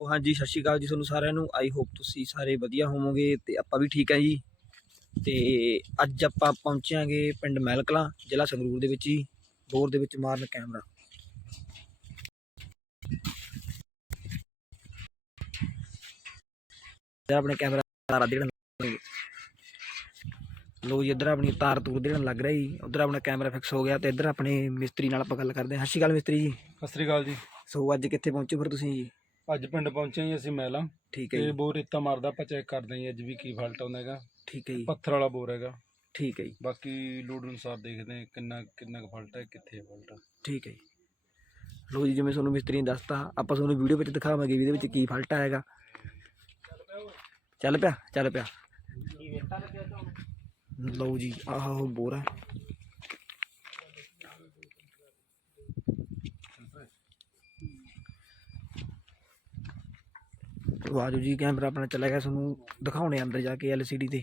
ਉਹ ਹਾਂਜੀ ਸਤਿ ਸ਼੍ਰੀ ਅਕਾਲ ਜੀ ਤੁਹਾਨੂੰ ਸਾਰਿਆਂ ਨੂੰ। ਆਈ ਹੋਪ ਤੁਸੀਂ ਸਾਰੇ ਵਧੀਆ ਹੋਵੋਗੇ ਤੇ ਆਪਾਂ ਵੀ ਠੀਕ ਆ ਜੀ। ਤੇ ਅੱਜ ਆਪਾਂ ਪਹੁੰਚਾਂਗੇ ਪਿੰਡ ਮਹਿਲਕਲਾਂ ਜ਼ਿਲ੍ਹਾ ਸੰਗਰੂਰ ਦੇ ਵਿੱਚ ਹੀ ਬੋਰ ਦੇ ਵਿੱਚ ਮਾਰਨ ਕੈਮਰਾ। ਤੇ ਆਪਣੇ ਕੈਮਰਾ ਤਾਰਾ ਦੇਣ ਲੋ ਜੀ ਇੱਧਰ ਆਪਣੀ ਤਾਰ ਤੂਰ ਦੇਣ ਲੱਗ ਰਹੀ। ਉਧਰ ਆਪਣਾ ਕੈਮਰਾ ਫਿਕਸ ਹੋ ਗਿਆ ਤੇ ਇੱਧਰ ਆਪਣੇ ਮਿਸਤਰੀ ਨਾਲ ਆਪਾਂ ਗੱਲ ਕਰਦੇ ਹਾਂ। ਸਤਿ ਸ਼੍ਰੀ ਅਕਾਲ ਮਿਸਤਰੀ ਜੀ। ਸਤਿ ਸ੍ਰੀ ਅਕਾਲ ਜੀ। ਸੋ ਅੱਜ ਕਿੱਥੇ ਪਹੁੰਚੇ ਫਿਰ ਤੁਸੀਂ ਜੀ? ਅੱਜ ਪਿੰਡ ਪਹੁੰਚੇ ਹਾਂ ਜੀ ਅਸੀਂ ਮਹਿਲਾ। ਠੀਕ ਹੈ ਤੇ ਜੀ। ਬੋਰ ਰੇਤਾ ਮਾਰਦਾ ਆਪਾਂ ਚੈੱਕ ਕਰਦੇ ਹਾਂ ਜੀ ਅੱਜ ਵੀ ਕੀ ਫਾਲਟ ਆਉਂਦਾ ਹੈਗਾ ਠੀਕ ਹੈ ਜੀ। ਪੱਥਰ ਵਾਲਾ ਬੋਰ ਹੈਗਾ। ਠੀਕ ਹੈ ਜੀ। ਬਾਕੀ ਲੋਡ ਅਨੁਸਾਰ ਦੇਖਦੇ ਹਾਂ ਕਿੰਨਾ ਕਿੰਨਾ ਕੁ ਫਾਲਟ ਹੈ ਕਿੱਥੇ ਫਾਲਟ ਹੈ ਠੀਕ ਹੈ ਜੀ। ਲੋ ਜੀ ਜਿਵੇਂ ਤੁਹਾਨੂੰ ਮਿਸਤਰੀ ਨੇ ਦੱਸਤਾ ਆਪਾਂ ਤੁਹਾਨੂੰ ਵੀਡੀਓ ਵਿੱਚ ਦਿਖਾਵਾਂਗੇ ਵੀ ਇਹਦੇ ਵਿੱਚ ਕੀ ਫਾਲਟ ਆਏਗਾ ਚੱਲ ਪਿਆ ਚੱਲ ਪਿਆ। ਲਓ ਜੀ ਆਹ ਉਹ ਬੋਰ ਹੈ ਲਓ ਆਜੋ ਜੀ ਕੈਮਰਾ ਆਪਣਾ ਚਲਾ ਗਿਆ ਤੁਹਾਨੂੰ ਦਿਖਾਉਣੇ ਅੰਦਰ ਜਾ ਕੇ LCD ਤੇ।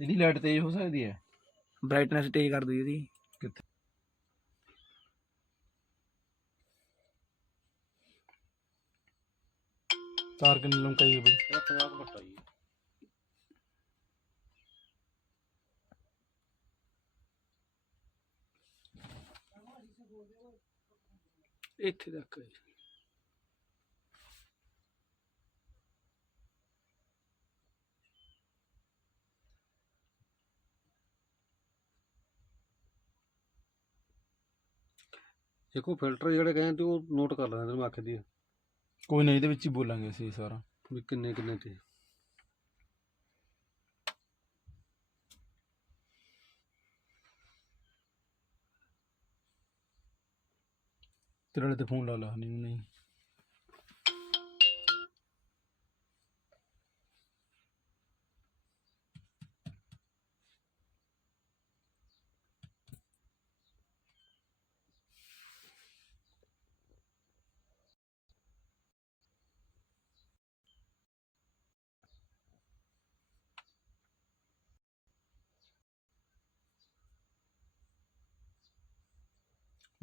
ਇਹਦੀ ਲਾਈਟ ਤੇਜ਼ ਹੋ ਸਕਦੀ ਹੈ? ਬ੍ਰਾਈਟਨੈਸ ਤੇਜ਼ ਕਰ ਦਿਓ ਇਹਦੀ ਕਿੱਥੇ? ਤਾਰ ਕਿੰਨੀ ਲੰਕਾਈ ਹੈ ਬਈ? 50 ਘੱਟ ਆਈ ਇੱਥੇ ਤੱਕ ਹੈ ਦੇਖੋ ਫਿਲਟਰ ਜਿਹੜੇ ਗਏ ਤੇ ਉਹ ਨੋਟ ਕਰ ਲੈਣਾ ਤੈਨੂੰ ਆਖਦੀ ਕੋਈ ਨਹੀਂ ਇਹਦੇ ਵਿੱਚ ਹੀ ਬੋਲਾਂਗੇ ਅਸੀਂ ਸਾਰਾ। ਵੀ ਕਿੰਨੇ ਕਿੰਨੇ ਤੇ ਤੇਰੇ ਵਾਲੇ ਤੇ ਫੋਨ ਲਾ ਲਾ ਹਨੀ ਨੂੰ ਨਹੀਂ।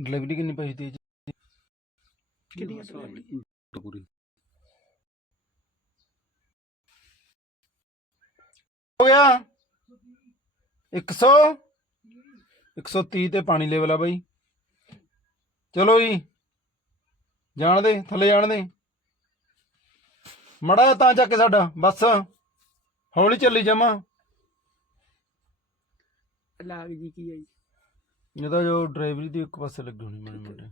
ਡਿਲੀਵਰੀ ਕਿੰਨੀ ਪਈ ਤੇ ਕਿੰਨੀ ਪੂਰੀ। ਹੋ ਗਿਆ? 100 130 ਤੇ ਪਾਣੀ ਲੈਵਲ ਆ ਬਾਈ। ਚਲੋ ਜੀ। ਜਾਣ ਦੇ ਥੱਲੇ ਜਾਣ ਦੇ। ਮੜਾ ਤਾਂ ਚੱਕ ਕੇ ਸਾਡਾ ਬਸ। ਹੌਲੀ ਚੱਲੀ ਜਾਵਾਂ। ਲਾਗ ਜੀ ਕੀ ਹੈ ਜੀ ਇਹਦਾ ਜੋ ਡਰਾਈਵਰੀ ਦੀ ਇੱਕ ਪਾਸੇ ਲੱਗੀ ਹੋਣੀ ਮਾੜੀ ਮੋਟੇ।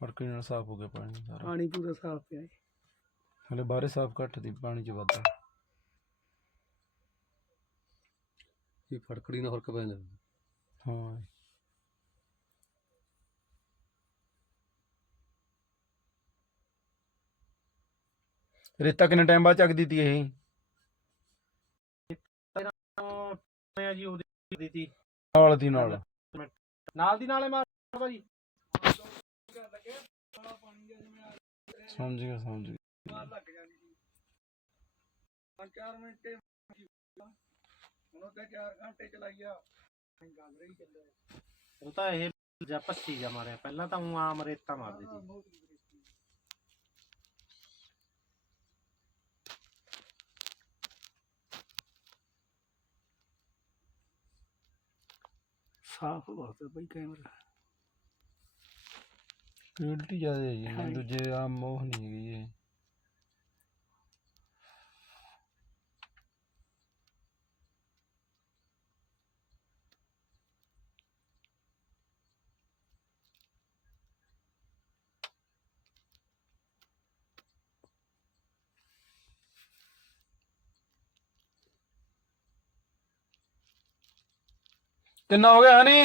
ਫੜਕੇ ਨਾਲ ਸਾਫ਼ ਹੋ ਗਿਆ ਪਾਣੀ ਸਾਰਾ। ਪਾਣੀ ਪੂਰਾ ਸਾਫ਼ ਪਿਆ ਹੈ ਹਲੇ ਬਾਹਰੇ ਸਾਫ਼ ਘੱਟ ਦੀ ਪਾਣੀ ਚ ਵੱਧਾ ਇਹ ਫੜਕੜੀ ਨਾਲ ਫ਼ਰਕ ਪੈ ਜਾਂਦਾ। ਹਾਂ। ਰੇਤਾ ਕਿੰਨੇ ਟਾਈਮ ਬਾਅਦ ਚੱਕਦੀ ਤੀ ਇਹ? ਜੀ ਉਹਦੀ ਦਿੱਤੀ ਨਾਲ ਦੀ ਨਾਲ। ਨਾਲ ਦੀ ਨਾਲੇ ਮਾਰ ਭਾਜੀ। ਸਮਝ ਗਿਆ ਸਮਝ ਗਿਆ। ਚਾਰ ਮਿੰਟ ਹੁਣ ਤਾਂ 4 ਘੰਟੇ ਚਲਾਈਆ ਗੱਲ ਰਹੀ ਚੱਲੇ। ਉਹ ਤਾਂ ਇਹ ਜਾਂ ਪੱਤੀ ਜਾ ਮਾਰਿਆ। ਪਹਿਲਾਂ ਤਾਂ ਉਹ ਆਮ ਰੇਤਾ ਮਾਰਦੀ ਸੀ। ਸਾਫ਼ ਬਹੁਤ ਹੈ ਬਈ ਕੈਮਰਾ। ਕੁਆਲਿਟੀ ਜ਼ਿਆਦਾ ਹੈ ਜੀ ਦੂਜੇ ਆਮ ਮੋਹ ਨਹੀਂ ਹੈਗੀ ਇਹ। ਕਿੰਨਾ ਹੋ ਗਿਆ ਹਨੀ?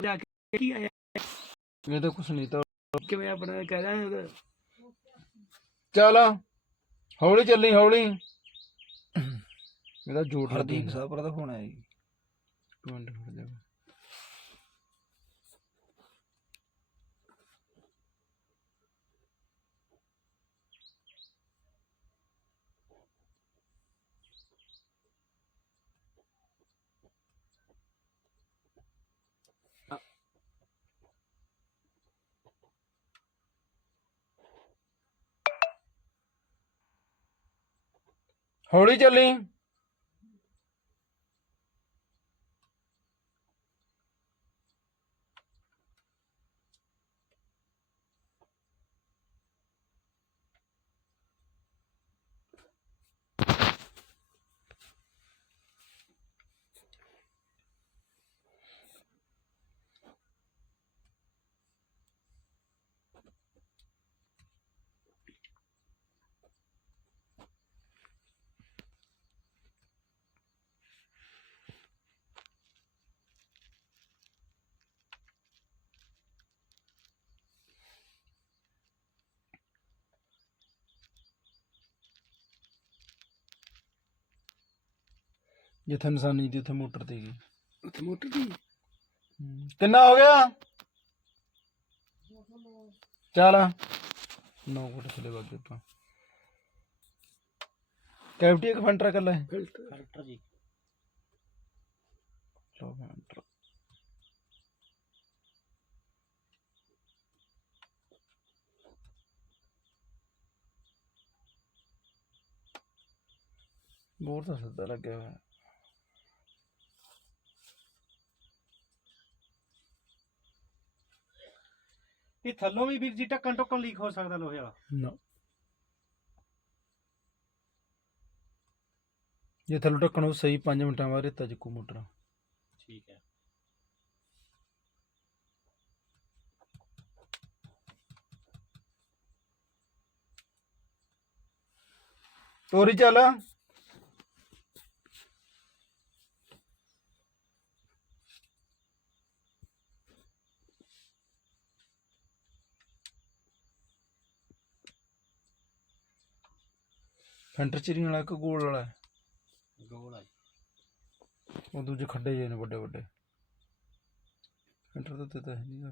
ਜਾ ਕੇ ਕੀ ਆਇਆ ਇਹ ਤਾਂ ਕੁਛ ਨਹੀਂ ਤਾਂ ਕਿਵੇਂ ਆਪਣਾ ਕਹਿ ਰਿਹਾ ਚੱਲ ਹੌਲੀ ਚੱਲੀ ਹੌਲੀ। ਇਹਦਾ ਜੋੜ ਹਰਦੀਪ ਸਾਹਿਬ ਦਾ ਫੋਨ ਆਇਆ ਜੀ ਮਿੰਟ ਖੜ ਜਾ ਹੌਲੀ ਚੱਲੀ। ਜਿੱਥੇ ਨਿਸ਼ਾਨੀ ਦੀ ਉੱਥੇ ਮੋਟਰ ਤੇ ਗਈ ਉੱਥੇ ਮੋਟਰ ਦੀ ਕਿੰਨਾ ਹੋ ਗਿਆ? ਚੱਲ। 9 ਫੁੱਟ ਥੱਲੇ ਵੱਗ ਆਪਾਂ ਕੈਵਟੀ ਇੱਕ ਫੰਟਰ ਕਰ ਲੈ। ਫਿਲਟਰ ਜੀ। ਲੋ ਫੰਟਰ। ਬੋਰ ਤਾਂ ਸਿੱਧਾ ਲੱਗਿਆ ਹੋਇਆ। ਇਹ ਥੱਲੋਂ ਵੀ ਵੀਰ ਜੀ ਢੱਕਣ ਟੁੱਕਣ ਲੀਕ ਹੋ ਸਕਦਾ ਲੋਹੇ ਵਾਲਾ। ਨਾ। ਜੇ ਥੱਲੇ ਢੱਕਣ ਉਹ ਸਹੀ 5 ਮਿੰਟਾਂ ਬਾਅਦ ਰੇਤਾ ਚੱਕੂ ਮੋਟਰ। ਠੀਕ ਹੈ। ਤੋਰੀ ਚੱਲ। ਫੈਂਟਰ ਚਿਰੀ ਵਾਲਾ ਇੱਕ ਗੋਲ ਵਾਲਾ ਹੈ? ਗੋਲ ਆ ਉਹ ਦੂਜੇ ਖੱਡੇ ਜਿਹੇ ਨੇ ਵੱਡੇ ਵੱਡੇ ਫੈਂਟਰ ਤਾਂ ਉੱਤੇ ਤਾਂ ਹੈ ਨਹੀਂ ਗਾ।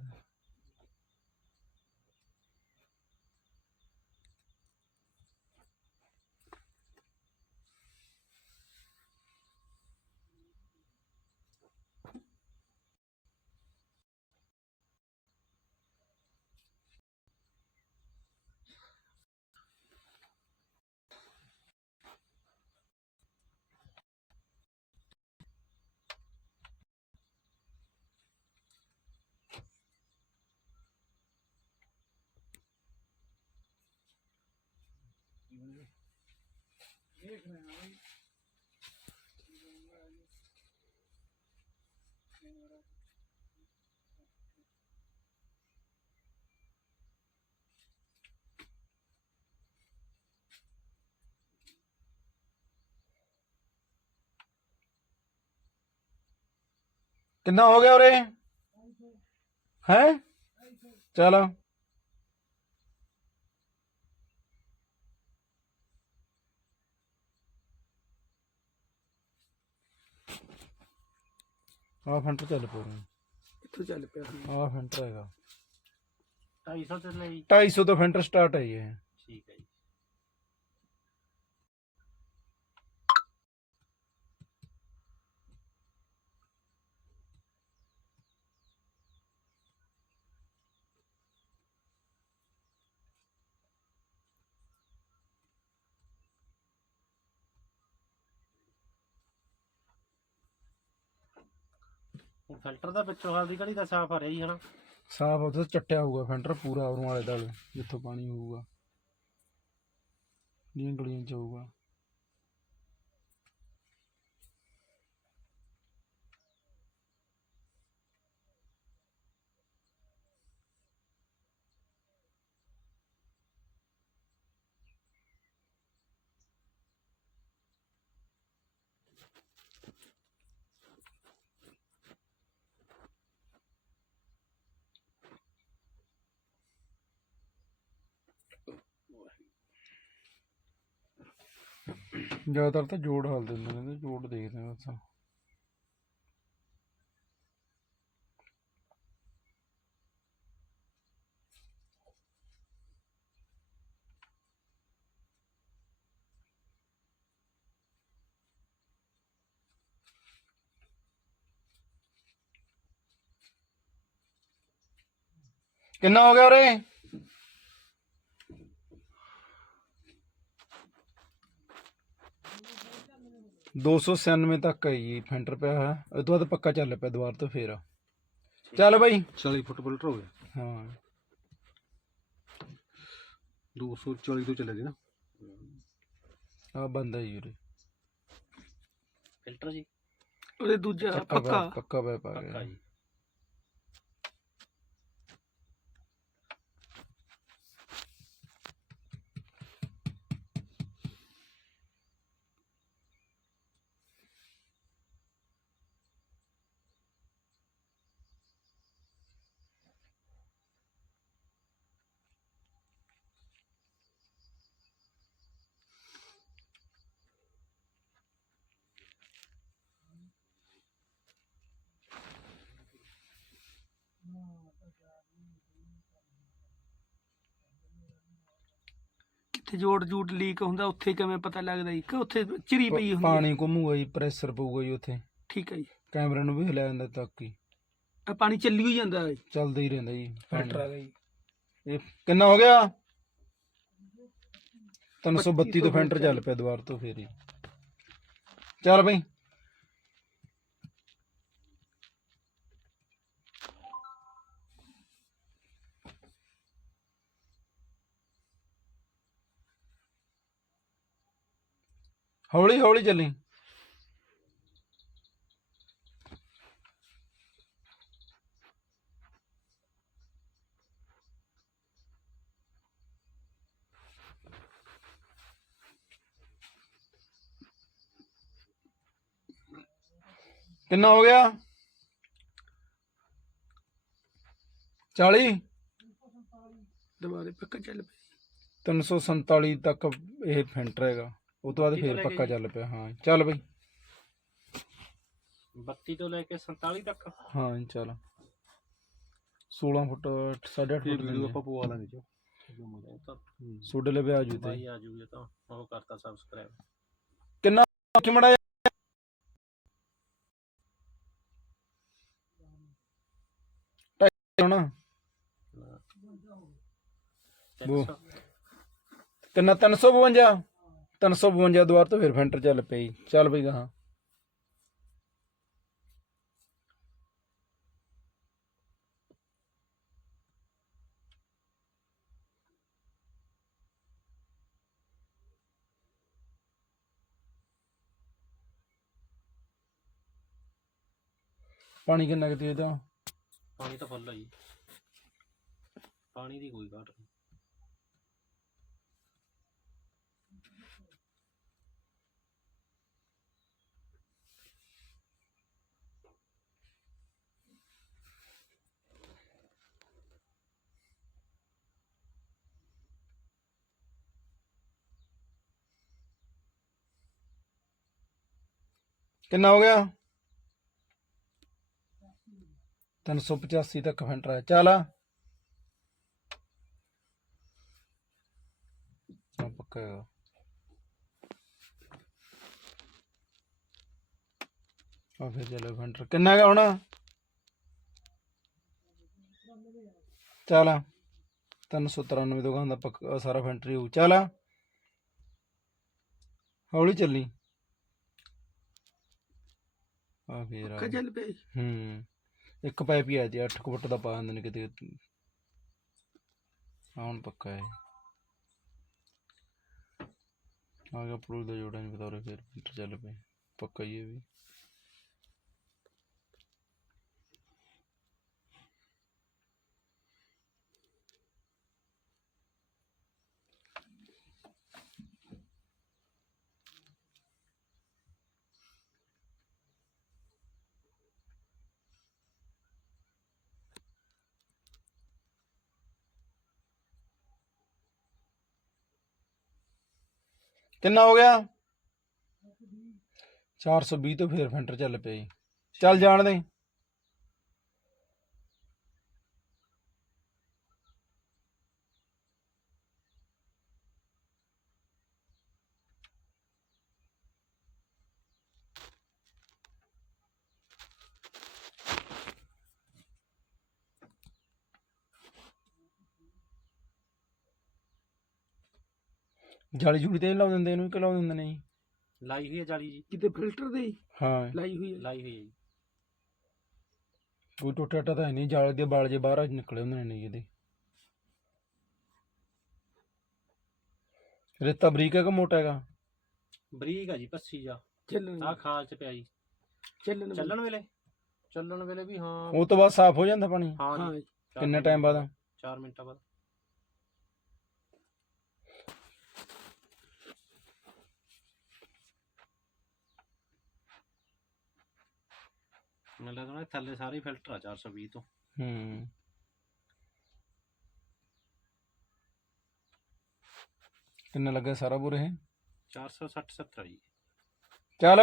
ਕਿੰਨਾ ਹੋ ਗਿਆ ਉਰੇ? ਹੈ? ਚਲ। ਆ ਫੰਟਰ ਚੱਲ ਪੂਰਾ ਇੱਥੋਂ ਚੱਲ ਪਿਆ ਆ ਫੰਟਰ ਹੈਗਾ। 250 ਤੇ ਲਈ। 250 ਤੋਂ ਫੰਟਰ ਸਟਾਰਟ ਹੈ ਇਹ। ਠੀਕ ਹੈ ਜੀ। ਹੁਣ ਫਿਲਟਰ ਦਾ ਵਿੱਚੋਂ ਹਾਲ ਦੀ ਘੜੀ ਦਾ ਸਾਫ਼ ਆ ਰਿਹਾ ਹਨਾ। ਸਾਫ਼ ਉੱਥੇ ਚੱਟਿਆ ਹੋਊਗਾ, ਫਿਲਟਰ ਪੂਰਾ ਉਰੋਂ ਵਾਲੇ ਦਾਲੇ ਜਿੱਥੋਂ ਪਾਣੀ ਹੋਊਗਾ। ਨੀਆਂ ਗਲੀਆਂ ਚ ਹੋਊਗਾ। ਜ਼ਿਆਦਾਤਰ ਤਾਂ ਜੋੜ ਹਾਲ ਦਿੰਦੇ ਨੇ ਜੋੜ ਦੇਖਦੇ ਨੇ ਬਸ। ਕਿੰਨਾ ਹੋ ਗਿਆ ਉਰੇ? 296 ਤੱਕ ਹੈ ਜੀ ਫੈਂਟਰ ਪਿਆ ਹੈ ਇਹ ਤੋਂ ਬਾਅਦ ਪੱਕਾ ਚੱਲ ਪਿਆ ਦੁਬਾਰ ਤੋਂ ਫੇਰ। ਚੱਲ ਬਾਈ। 40 ਫੁੱਟ ਫਿਲਟਰ ਹੋ ਗਿਆ। ਹਾਂ। 240 ਤੋਂ ਚੱਲੇ ਜੀ ਨਾ। ਆ ਬੰਦ ਜੀ ਉਰੇ। ਫਿਲਟਰ ਜੀ। ਉਹਦੇ ਦੂਜਾ ਪੱਕਾ। ਪੱਕਾ ਪੱਕਾ ਪੈਪ ਆ ਪੱਕਾ ਗਿਆ ਜੀ। ਕਿੱਥੇ ਜੋੜ ਜੂੜ ਲੀਕ ਹੁੰਦਾ ਉੱਥੇ ਕਿਵੇਂ ਪਤਾ ਲੱਗਦਾ ਜੀ? ਕਿ ਉੱਥੇ ਚਿਰੀ ਪਈ ਹੁੰਦੀ ਹੈ? ਪਾਣੀ ਘੁੰਮੂਗਾ ਜੀ ਪ੍ਰੈਸ਼ਰ ਪਊਗਾ ਜੀ ਉੱਥੇ। ਠੀਕ ਹੈ ਜੀ। ਕੈਮਰੇ ਨੂੰ ਵੀ ਹਿਲਾ ਜਾਂਦਾ ਤੱਕ ਹੀ। ਇਹ ਪਾਣੀ ਚੱਲੀ ਹੋਈ ਜਾਂਦਾ ਹੈ। ਚੱਲਦਾ ਹੀ ਰਹਿੰਦਾ ਜੀ ਫਿਲਟਰ ਆ ਗਿਆ ਜੀ ਇਹ ਕਿੰਨਾ ਹੋ ਗਿਆ? 332 ਤੋਂ ਫੈਂਟਰ। ਚੱਲ ਪਿਆ ਦੁਬਾਰ ਤੋਂ ਫੇਰ ਹੀ। ਚੱਲ ਬਈ। ਹੌਲੀ ਹੌਲੀ ਚੱਲੀ। ਕਿੰਨਾ ਹੋ ਗਿਆ? 40 ਦੁਬਾਰੇ ਪੱਕਾ ਚੱਲ ਪਿਆ। 347 ਤੱਕ ਇਹ ਫੈਂਟਰ ਹੈਗਾ ਉਹ ਤੋਂ ਬਾਅਦ ਫੇਰ ਲੈ ਪੱਕਾ ਚੱਲ ਪਿਆ ਹਾਂ। ਚੱਲ ਬਈ। 32 ਤੋਂ ਲੈ ਕੇ 47 ਤੱਕ। ਹਾਂ ਚੱਲ। 16 ਫੁੱਟ 8.5 ਇਹ ਫੁੱਟ ਵੀਡੀਓ ਆਪਾਂ ਪਵਾ ਲਾਂਗੇ ਜੋ। ਉਹ ਤਾਂ ਸੋਡੇ ਲਵੇ ਆ ਜੂ ਤੇ। ਬਾਈ ਆ ਜੂਗੇ ਤਾਂ ਉਹ ਕਰਤਾ ਸਬਸਕ੍ਰਾਈਬ ਕਿ ਮੜਾ ਹੋਣਾ। ਕਿੰਨਾ? 352 352 ਦੁਆਰ ਤੋਂ ਫਿਰ ਫੈਂਟਰ ਚੱਲ ਪਈ। ਚੱਲ ਬਈ ਗਾਹਾਂ। ਪਾਣੀ ਕਿੰਨਾ ਕਿਤੇ ਇਹਦਾ ਪਾਣੀ ਤਾਂ ਫੁੱਲ ਆ ਜੀ। ਪਾਣੀ ਦੀ ਕੋਈ ਘਾਟ ਨਹੀਂ। ਕਿੰਨਾ ਹੋ ਗਿਆ? 385 ਤੱਕ ਫੈਂਟਰ ਹੈ ਚੱਲ ਪੱਕਾ ਆ ਫਿਰ ਚੱਲ ਫੈਂਟਰ ਕਿੰਨਾ ਹੈਗਾ ਹੁਣ? ਚੱਲ ਆ। 393 ਦੁਕਾਨ ਦਾ ਪੱਕਾ ਸਾਰਾ ਫੈਂਟਰੀ ਹੀ ਹੋਊ ਚੱਲ ਹੌਲੀ ਚੱਲੀ ਆ ਫੇਰ ਆ ਪਿਆ ਜੀ। ਹੂੰ ਇੱਕ ਪਾਈਪ ਹੀ ਆ ਜੀ 8 ਫੁੱਟ ਦਾ ਪਾ ਦਿੰਦੇ ਨੇ ਕਿਤੇ। ਆਹ ਹੁਣ ਪੱਕਾ ਹੈ। ਆ ਗਿਆ ਪੂਲ ਦਾ ਜੋੜਾ ਨਹੀਂ ਪਤਾ ਉਰੇ ਫਿਰ ਚੱਲ ਪਏ ਪੱਕਾ ਹੀ ਹੈ ਵੀ। ਕਿੰਨਾ ਹੋ ਗਿਆ? 420 ਤੋਂ ਫੇਰ ਫੈਂਟਰ ਚੱਲ ਪਿਆ ਜੀ। ਚੱਲ ਜਾਣ ਦੇ। ਜਾਲੀ ਜੂਲੀ ਤੇ ਨਹੀਂ ਲਾਉ ਦਿੰਦੇ ਇਹਨੂੰ ਕਿ ਲਾਉ ਦਿੰਦੇ ਨੇ ਜੀ। ਲਾਈ ਹੋਈ ਹੈ ਜਾਲੀ ਜੀ। ਕਿਤੇ ਫਿਲਟਰ ਦੇ ਹੀ ਹਾਂ। ਲਾਈ ਹੋਈ ਹੈ ਲਾਈ ਹੋਈ ਹੈ ਜੀ। ਕੋਈ ਟੁੱਟਿਆ ਟਾ ਤਾਂ ਹੈ ਨਹੀਂ ਜਾਲ ਦੇ ਬਾਲ ਜੇ ਬਾਹਰ ਨਿਕਲੇ ਹੁੰਦੇ ਨੇ ਇਹਦੇ। ਰੇਤਾ ਬਰੀਕ ਹੈ ਕਿ ਮੋਟਾ ਹੈਗਾ? ਬਰੀਕ ਆ ਜੀ ਪੱਸੀ ਜਾ ਚੱਲਣ ਆ ਖਾਲ ਚ ਪਿਆ ਜੀ। ਚੱਲਣ ਚੱਲਣ ਵੇਲੇ? ਚੱਲਣ ਵੇਲੇ ਵੀ ਹਾਂ। ਉਹ ਤੋਂ ਬਾਅਦ ਸਾਫ਼ ਹੋ ਜਾਂਦਾ ਪਾਣੀ? ਹਾਂ ਹਾਂ ਜੀ। ਚਾਰ ਕਿੰਨੇ ਟਾਈਮ ਬਾਅਦ? 4 ਮਿੰਟਾਂ ਬਾਅਦ। ਮੈਨੂੰ ਲੱਗਦਾ ਨਾ ਥੱਲੇ ਸਾਰੇ ਫਿਲਟਰ ਆ 420 ਤੋਂ। ਹੂੰ। ਕਿੰਨਾ ਲੱਗਾ ਸਾਰਾ ਬੁਰ ਇਹ? 460 70 ਜੀ। ਚੱਲ।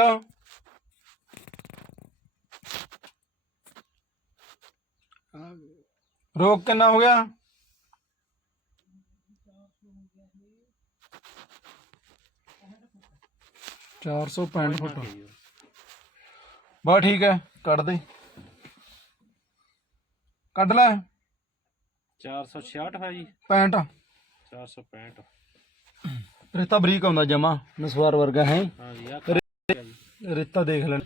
ਰੋਕ ਕਿੰਨਾ ਹੋ ਗਿਆ? ਚਾਰ ਸੌ ਪੈਂਹਠ ਫੁੱਟ। ਬਸ ਠੀਕ ਹੈ ਕੱਢ ਦੇ। ਕੱਢ ਲੈ। 466 ਹੈ ਜੀ। 65 465 ਰੇਤਾ ਬਰੀਕ ਆਉਂਦਾ ਜਮਾ ਨਸਵਾਰ ਵਰਗਾ ਹੈ। ਹਾਂ ਜੀ ਆ ਰੇਤਾ ਦੇਖ ਲੈਣ।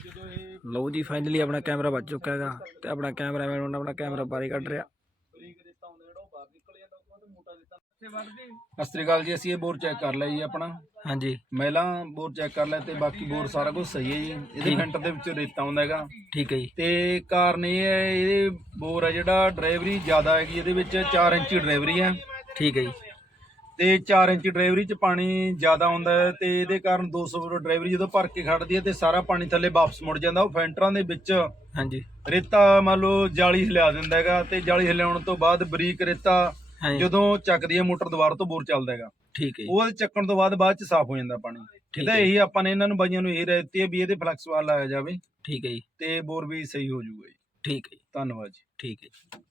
ਲਓ ਜੀ ਫਾਈਨਲੀ ਆਪਣਾ ਕੈਮਰਾ ਵੱਜ ਚੁੱਕਾ ਹੈਗਾ ਤੇ ਆਪਣਾ ਕੈਮਰਾਮੈਨ ਹੁਣ ਆਪਣਾ ਕੈਮਰਾ ਬਾਰੇ ਕੱਢ ਰਿਹਾ। ਸਤਿ ਸ੍ਰੀ ਅਕਾਲ ਜੀ ਅਸੀਂ ਇਹ ਬੋਰ ਚੈੱਕ ਕਰ ਲਿਆ ਜੀ ਆਪਣਾ। ਹਾਂਜੀ। ਮਹਿਲਾ ਬੋਰ ਚੈੱਕ ਕਰ ਲਿਆ ਤੇ ਬਾਕੀ ਬੋਰ ਸਾਰਾ ਕੁਝ ਸਹੀ ਹੈ ਜੀ। ਇਹਦੇ ਫਿੰਟਰ ਦੇ ਵਿੱਚ ਰੇਤਾ ਆਉਂਦਾ ਹੈਗਾ। ਠੀਕ ਹੈ ਜੀ। ਤੇ ਕਾਰਨ ਇਹ ਹੈ ਇਹ ਬੋਰ ਹੈ ਜਿਹੜਾ ਡਰਾਈਵਰੀ ਜ਼ਿਆਦਾ ਹੈਗੀ ਇਹਦੇ ਵਿੱਚ 4 ਇੰਚੀ ਡਰਾਈਵਰੀ ਹੈ। ਠੀਕ ਹੈ ਜੀ। ਤੇ 4 ਇੰਚੀ ਡਰਾਈਵਰੀ ਚ ਪਾਣੀ ਜ਼ਿਆਦਾ ਆਉਂਦਾ ਹੈ ਤੇ ਇਹਦੇ ਕਾਰਨ 200 ਫੁੱਟ ਡਰਾਈਵਰੀ ਜਦੋਂ ਭਰ ਕੇ ਖੜਦੀ ਹੈ ਤੇ ਸਾਰਾ ਪਾਣੀ ਥੱਲੇ ਵਾਪਸ ਮੁੜ ਜਾਂਦਾ। ਉਹ ਫੈਂਟਰਾਂ ਦੇ ਵਿੱਚ ਹਾਂਜੀ। ਰੇਤਾ ਮੰਨ ਲਓ ਜਾਲੀ ਹਿਲਾ ਦਿੰਦਾ ਹੈਗਾ ਤੇ ਜਾਲੀ ਹਿਲਾਉਣ ਤੋਂ ਬਾਅਦ ਬਰੀਕ ਰੇਤਾ ਹਾਂਜੀ। ਜਦੋਂ ਚੱਕਦੀ ਹੈ ਮੋਟਰ ਦੁਬਾਰਾ ਤੋਂ ਬੋਰ ਚੱਲਦਾ ਹੈਗਾ। ਠੀਕ ਹੈ ਜੀ। ਉਹ ਚੱਕਣ ਤੋਂ ਬਾਅਦ ਬਾਅਦ ਚ ਸਾਫ਼ ਹੋ ਜਾਂਦਾ ਪਾਣੀ। ਠੀਕ ਇਹਦਾ ਹੈ ਇਹੀ ਆਪਾਂ ਨੇ ਇਹਨਾਂ ਨੂੰ ਬਾਈਆਂ ਨੂੰ ਇਹ ਰਹਿ ਦਿੱਤੀ ਹੈ ਵੀ ਇਹਦੇ ਫਲਕਸ ਵਾਲ ਲਾਇਆ ਜਾਵੇ ਠੀਕ ਹੈ ਜੀ। ਤੇ ਬੋਰ ਵੀ ਸਹੀ ਹੋ ਜਾਊਗਾ ਜੀ। ਠੀਕ ਹੈ ਜੀ। ਧੰਨਵਾਦ ਜੀ। ਠੀਕ ਹੈ ਜੀ।